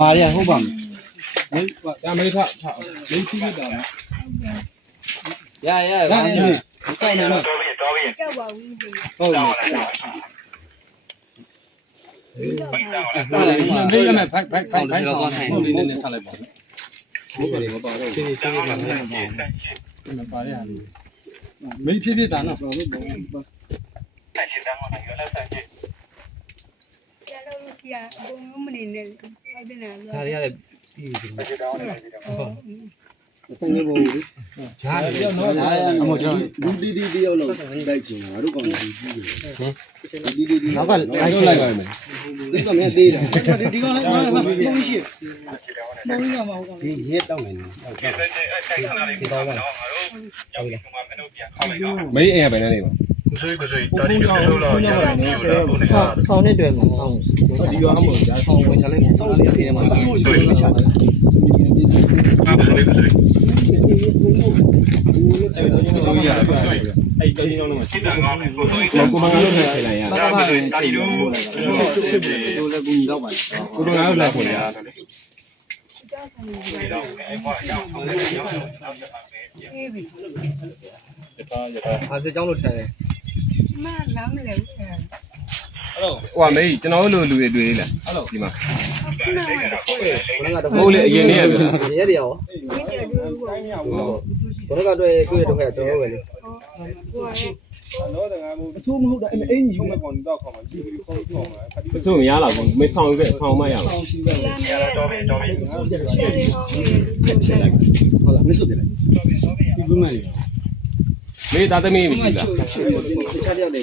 ပါရဟုတ်ပါမယ် 没差，没区别的。ရကြောက်နေတော့ ကြောက်ပါဘူး ဟုတ်တယ် 没人买，拍，后面那下来吧。我这里我把这个，把这样的，没皮皮单了。 ကျတော့လို့ပြအကုန်လုံးမနေနဲ့ဟုတ်တယ်နော် ဒါတွေရတယ်ပြီးပြီ ဆိုင်ရပေါ်ဘူး ဂျားတယ် အမေကျွန် လူတီတီတယောက်လောက်လိုက်ချင်တာတို့ကောင်ကြီးကြီးတယ်တီတီတီ နောက်က တော်လိုက်ပါမယ် ဒီကမဲ့သေးတယ် ဒီကောင်လည်းပုံရှိ ဒီရဲတောင်းနေတယ် ဒီကောင်က 没人买那里吧？ ဆောင်းနေတွေ့မှာဆောင်းဒီကောင်အမို့ဆောင်းဝင်ချလိုက်ဆောင်းလေးအပြင်မှာဆိုးနေချာ 哎，这些弄嘛，我们刚刚才来呀，大地都တို့လည်းကူညီတော့ပါ 我都拿来回来呀。 ကြောက်တယ်အေးပြီ အားစကြောင်းလို့ထိုင်တယ် မနားမလဲဘူး 哇，没，ကျွန်တော်တို့လူတွေတွေ့လေဒီမှာ ခုနက ဟုတ်လေအရင်နေ့ရပြီ ရဲတယ်ရော ဒီတည်းတို့က ဘယ်တော့ကတွေ့တော့ခဲ့ကျွန်တော်ပဲလေ ဟိုရဲ့ အဆိုးမဟုတ်တာအင်ကြီးက အဆိုမရတော့ဘူးမေးဆောင်ပဲဆောင်မရဘူး လမ်းရဲတော့တယ်ဟုတ်တယ်ဟုတ်တယ် ဟုတ်လားမဆုတ်တယ် ဒီဘုမလေးမေးသားသမီးမရှိလား တခြားတယောက်တွေ